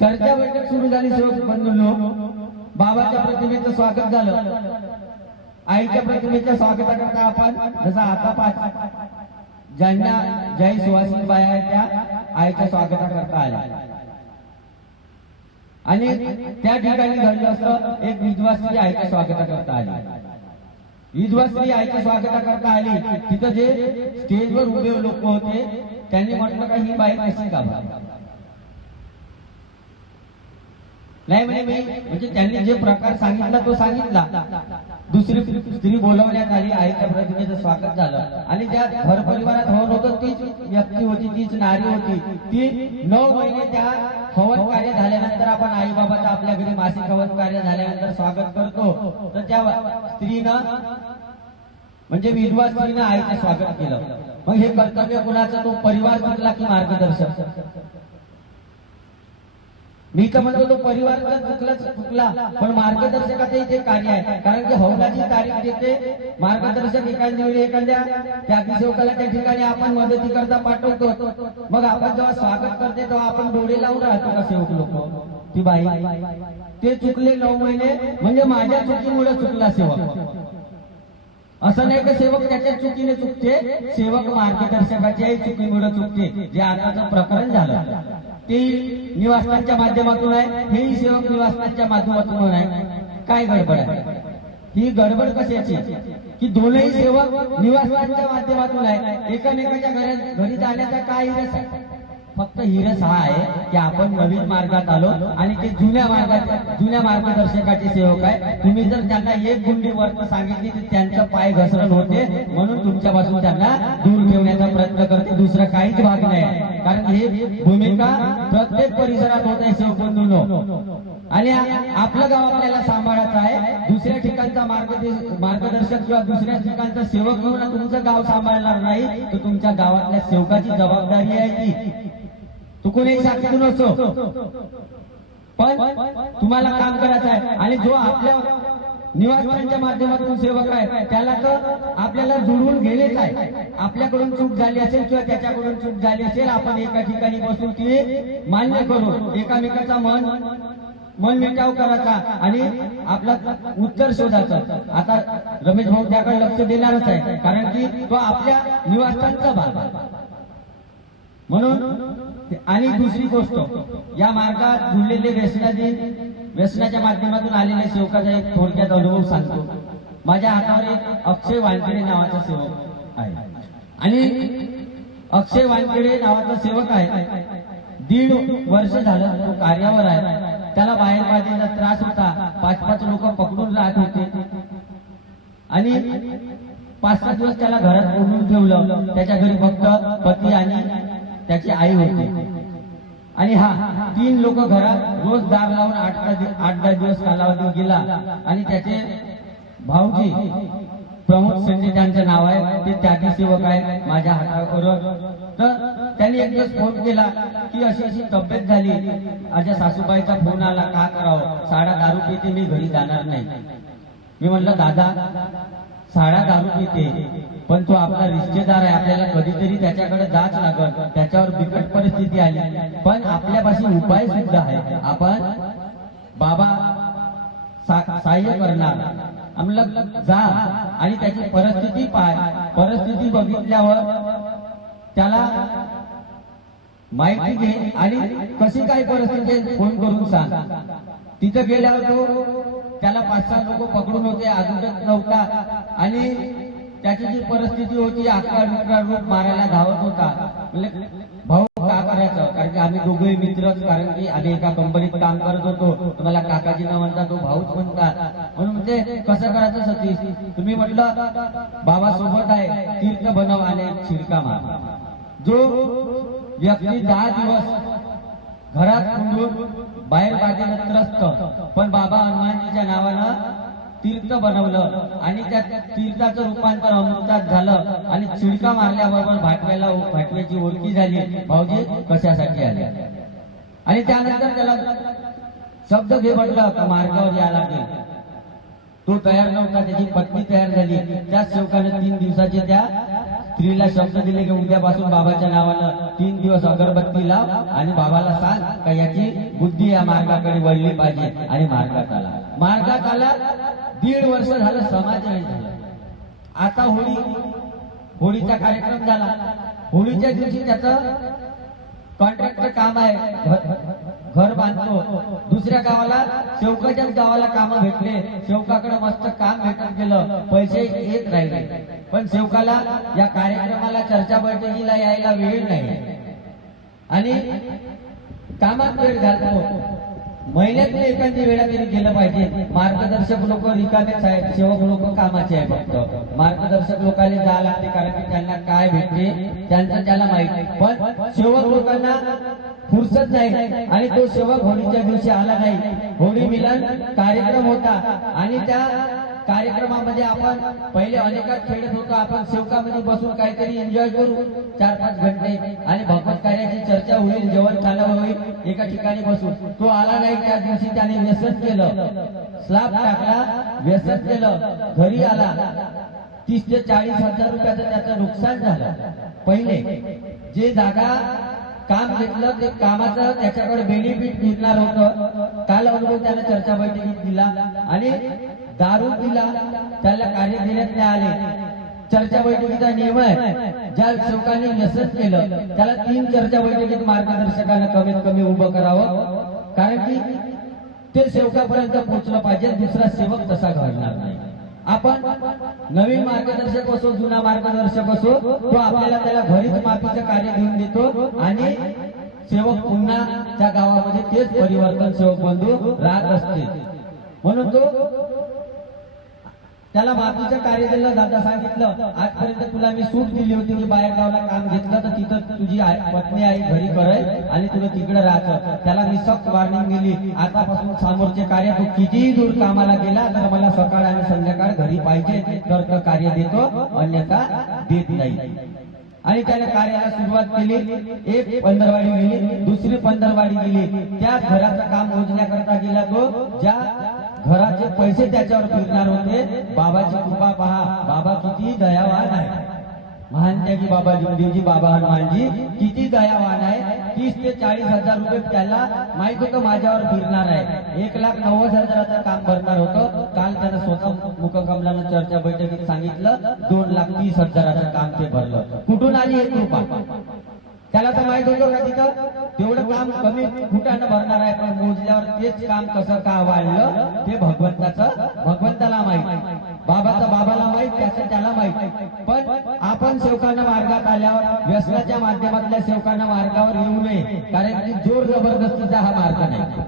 चर्चा बैठक सुरू झाली सेवक बंधूंनो. बाबाच्या प्रतिमेचं स्वागत झालं. आईच्या प्रतिमेच्या स्वागताकरता आपण जसा आता पाच ज्यांना जय सुवासिनी बाया आहेत त्या आईच्या स्वागताकरता आल्या आणि त्या ठिकाणी घडलं असतं एक विधवा स्त्री आईच्या स्वागताकरता आली. विधवा स्त्री आईच्या स्वागताकरता आली. तिथं जे स्टेजवर उभे लोक होते त्यांनी म्हटलं का ही बाई कशी का नाही म्हणजे त्यांनी जे प्रकार सांगितला तो सांगितला. दुसरी स्त्री बोलवण्यात आली. आईच्या प्रतिमेचं स्वागत झालं आणि ज्या घर परिवारात हवन होतं तीच व्यक्ती होती, तीच नारी होती. ती 9 महिने त्या हवन कार्य झाल्यानंतर आपण आई बाबाचं आपल्या घरी मासिक हवन कार्य झाल्यानंतर स्वागत करतो. तर त्या स्त्रीनं म्हणजे विधवा स्त्रीनं आईचं स्वागत केलं. मग हे कर्तव्य कुणाचं? तो परिवार चुकला की मार्गदर्शक? मी तर म्हणतो तो परिवार तर चुकला पण मार्गदर्शकाचंही ते कार्य आहे. कारण की हवनाची तारीख देते मार्गदर्शक एखाद्या वेळी एखाद्या त्या सेवकाला त्या ठिकाणी आपण मदती करता पाठवतो. मग आपण जेव्हा स्वागत करते तेव्हा आपण डोळे लावून राहतो का सेवक लोक? ती बाई ते चुकले 9 महिने म्हणजे माझ्या चुकीमुळे चुकला सेवक. असं नाही का सेवक त्याच्या चुकीने चुकते, सेवक मार्गदर्शकाच्याही चुकीमुळे चुकते. जे आताचं प्रकरण झालं ते निवासस्थानच्या माध्यमातून आहे, हेही सेवक निवासस्थानच्या माध्यमातून आहे. काय गडबड आहे? ही गडबड कशाची की दोनही सेवक निवासस्थानच्या माध्यमातून आहे. एकमेकाच्या घरी जाण्याचा काय हिरस आहे? फक्त हिरस हा आहे की आपण नवीन मार्गात आलो आणि ते जुन्या मार्गदर्शकाचे सेवक आहे. तुम्ही जर त्यांना एक गुंडी वर सांगितली तर त्यांचा पाय घसरण होते, म्हणून तुमच्यापासून त्यांना दूर ठेवण्याचा प्रयत्न करते. दुसरा काहीच भाग नाही. कारण ही भूमिका प्रत्येक परिसरात होत आहे सेवक बंधूंनो. आणि आपलं गाव आपल्याला सांभाळायचं आहे. दुसऱ्या ठिकाणचा मार्गदर्शक किंवा दुसऱ्या ठिकाणचा सेवक घेऊन तुमचं गाव सांभाळणार नाही, तर तुमच्या गावातल्या सेवकाची जबाबदारी आहे ती. तू कोणीही साक्षी नसतो पण तुम्हाला काम करायचं आहे. आणि जो आपल्या निवासस्थानच्या माध्यमातून सेवक आहे त्याला तर आपल्याला जुळवून गेलेच आहे. आपल्याकडून चूक झाली असेल किंवा त्याच्याकडून चूक झाली असेल, आपण एका ठिकाणी बसून ती मान्य करू, एकामेकाचा मन मिटाव करायचा आणि आपला उत्तर शोधायचं. आता रमेश भाऊ त्याकडे लक्ष देणारच आहे कारण की तो आपल्या निवासस्थानचा भाग म्हणून. आणि दुसरी गोष्ट, या मार्गात जुळलेले व्यसनाच्या माध्यमातून आलेल्या सेवकाचा एक थोडक्यात अनुभव सांगतो. माझ्या हातावर एक अक्षय वानखेडे नावाचा सेवक आहे आणि अक्षय वानखेडे नावाचा सेवक आहे. 1.5 वर्ष झालं तो कार्यावर आहे. त्याला बाहेर बाहेरचा त्रास होता. 5-5 लोक पकडून राहत होते आणि 5-7 दिवस त्याला घरात कोंडून ठेवलं. त्याच्या घरी फक्त पती आणि त्याची आई होती आणि 3 लोक घरात रोज दार लावून 8-10 दिवस कालावधी गेला. आणि त्याचे भाऊजी प्रमोद संजय त्यांचं नाव आहे, ते त्यागी सेवक आहे माझ्या हातावर. तर त्यांनी एक दिवस फोन केला की अशी तब्येत झाली. माझ्या सासूबाईचा फोन आला, का करावं, साडा दारू पिते, मी घरी जाणार नाही. मी म्हटलं दादा साडा दारू पिते पण तो आपला रिश्तेदार आहे, आपल्याला कधीतरी त्याच्याकडे जाच लागत, त्याच्यावर बिकट परिस्थिती आली पण आपल्यापाशी उपाय सुद्धा आहे. आपण बाबा सहाय्य करणार, आम्हाला जा आणि त्याची परिस्थिती पाय. परिस्थिती बघितल्यावर त्याला माहिती घे आणि कशी काय परिस्थिती फोन करून सांग. तिथं गेल्यावर तो त्याला 5-6 लोक पकडून होते, अजूनच नव्हता आणि त्याची जी परिस्थिती होती 11 रूप मारायला धावत होता. म्हणजे भाऊ का करायचं, कारण की आम्ही दोघे मित्रच, कारण की आम्ही एका कंपनीत काम करत होतो. तुम्हाला काकाजी न म्हणता तो भाऊच म्हणतात. म्हणून म्हणजे कसं करायचं सतीश, तुम्ही म्हटलं बाबा सोबत आहे, तीर्थ बनव आणि शिरका मार. जो व्यक्ती 10 दिवस घरात कोंडून बाहेर बागेला त्रस्त, पण बाबा हनुमानजीच्या नावानं तीर्थ बनवलं आणि त्या तीर्थाचं रूपांतर अमृतात झालं आणि चिडका मारल्याबरोबर भाटव्याची ओळखी झाली. भाऊजी कशासाठी आले आणि त्यानंतर त्याला शब्द घे म्हटलं का मार्गावर यायला लागेल. तो तयार नव्हता, त्याची पत्नी तयार झाली. त्या सेवकाने 3 दिवसाचे त्या स्त्रीला शब्द दिले की उद्यापासून बाबाच्या नावानं 3 दिवस अगरबत्ती लाव आणि बाबाला सांग का याची बुद्धी या मार्गाकडे वळली पाहिजे आणि मार्गात आला 1.5 वर्ष झालं, समाज नाही झाला. आता होळीचा कार्यक्रम झाला. होळीच्या दिवशी त्याचं कॉन्ट्रॅक्टचं काम आहे, घर बांधतो. दुसऱ्या गावाला शेवकाच्याच गावाला काम भेटले, शेवकाकडे मस्त काम भेटत गेलं, पैसे येत राहिले. पण शेवकाला या कार्यक्रमाला चर्चा बैठकीला यायला वेळ नाही आणि कामात वेळ घालतो. महिन्यातून एखादी वेळा तरी गेलं पाहिजे. मार्गदर्शक लोक रिकामेच आहेत, सेवक लोक कामाचे आहे. फक्त मार्गदर्शक लोकांना जावं लागते, कारण की त्यांना काय भेटते त्यांचं त्याला माहिती. पण सेवक लोकांना फुरसत नाही आणि तो सेवक होळीच्या दिवशी आला नाही. होळी मिलन कार्यक्रम होता आणि त्या कार्यक्रमामध्ये आपण पहिले अनेकात खेळत होतो. आपण सेवकामध्ये बसून काहीतरी एन्जॉय करू 4-5 घंटे आणि भगवत कार्याची चर्चा होईल, जेवण खाणं होईल, एका ठिकाणी बसू. तो आला नाही. त्या दिवशी त्याने व्यसन केलं, स्लॅब टाकला, व्यसन केलं, घरी आला. 30 ते 40 हजार रुपयाचं त्याचं नुकसान झालं. पहिले जे जागा काम घेतलं ते कामाचं त्याच्याकडे बेनिफिट मिळणार होतं. काल अनुभव त्याला चर्चा बैठकीत दिला आणि दारू दिला, त्याला कार्य देण्यात नाही आले. चर्चा बैठकीचा नियम आहे, ज्या सेवकांनी व्यसन केलं त्याला 3 चर्चा बैठकीत मार्गदर्शकांना कमीत कमी उभं करावं, कारण की ते सेवकापर्यंत पोहोचलं पाहिजे. दुसरा सेवक तसा घडणार नाही. आपण नवीन मार्गदर्शक असो, जुना मार्गदर्शक असो, तो आपल्याला त्याला घरीच माफीचं कार्य घेऊन देतो आणि सेवक पुन्हा त्या गावामध्ये तेच परिवर्तन सेवक बंधू राहत असते. म्हणून तो त्याला माफीचं कार्य दिलं. दादा सांगितलं, आजपर्यंत तुला मी सूट दिली होती की बाहेर गावाला काम घेतलं तर तिथं तुझी पत्नी आई घरी करे आणि तुला तिकडे राहायचं. त्याला मी सक्त वॉर्निंग दिली, आतापासून समोरचे कार्य तू कितीही दूर कामाला गेला तर मला सकाळ आणि संध्याकाळ घरी पाहिजे, तर कार्य देतो, अन्यथा देत नाही. आणि त्याने कार्याला सुरुवात केली. एक पंधरवाडी गेली, दुसरी पंधरवाडी गेली. त्या घराचं काम मोजण्याकरता गेला तो. ज्या घराचे पैसे त्याच्यावर फिरणार होते, बाबाची कृपा पहा, बाबा किती दयावान आहे. महान त्यागी बाबा जुमदेवजी, बाबा हनुमानजी किती दयावान आहे. 30 ते 40 हजार रुपये त्याला माहित होतं माझ्यावर फिरणार आहे. 1,90,000चं काम भरणार होतं. काल त्यानं स्वतः मुखकमलानं चर्चा बैठकीत सांगितलं 2,30,000चं काम ते भरलं. कुठून आली हे कृपा? त्याला तर माहित होतं का तिथं तेवढं काम कमी फुटानं भरणार आहे, पण मोजल्यावर तेच काम कसं का वाढलं ते भगवंताला माहित, बाबाचं बाबाला माहित, त्याचं त्याला माहित. पण आपण सेवकांना मार्गात आल्यावर व्यसनाच्या माध्यमातल्या सेवकांना मार्गावर येऊ नये, कारण की जोर जबरदस्तीचा हा मार्ग नाही.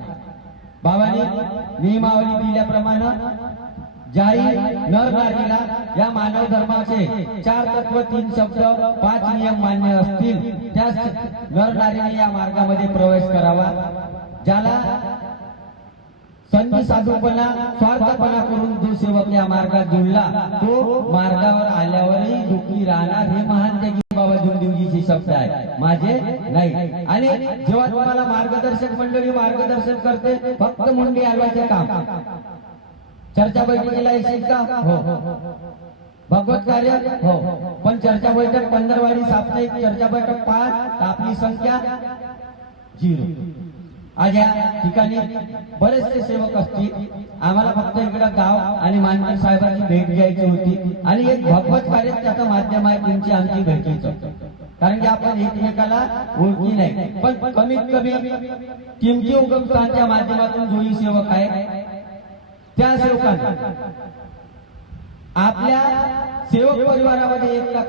बाबांनी नियमावली दिल्याप्रमाणे जाई नर नारीला या मानव धर्माचे 4 तत्व 3 शब्द 5 नियम मान्य असतील त्या नर नारीने या मार्गामध्ये प्रवेश करावा. ज्याला संधी साधूपणा स्वार्थपणा करून जो सेवक या मार्गात जुळला तो मार्गावर आल्यावरही दुःखी राहणार. हे महान त्यागी बाबा जुमदेवजीचे शब्द आहे, माझे नाही. आणि जेव्हा तुम्हाला मार्गदर्शक मंडळी मार्गदर्शन करते, फक्त मुंडी हलवायचे काम. चर्चा बैठकीला येशील का? हो. भगवत कार्य हो. पण चर्चा बैठक पंधरवाडी साप्ताहिक चर्चा बैठक 5, आपली संख्या 0. आज या ठिकाणी बरेचसे सेवक असतील. आम्हाला फक्त इकडं गाव आणि मानकर साहेबांची भेट घ्यायची होती आणि एक भगवत कार्य त्याचं माध्यम आहे तुमची आमची भेटीचं, कारण की आपण एकमेकाला ओळखी नाही. पण कमीत कमी किमती उगमस्थानच्या माध्यमातून जोही सेवक आहे त्या सेवकांना आपल्या सेवक परिवारामध्ये एकता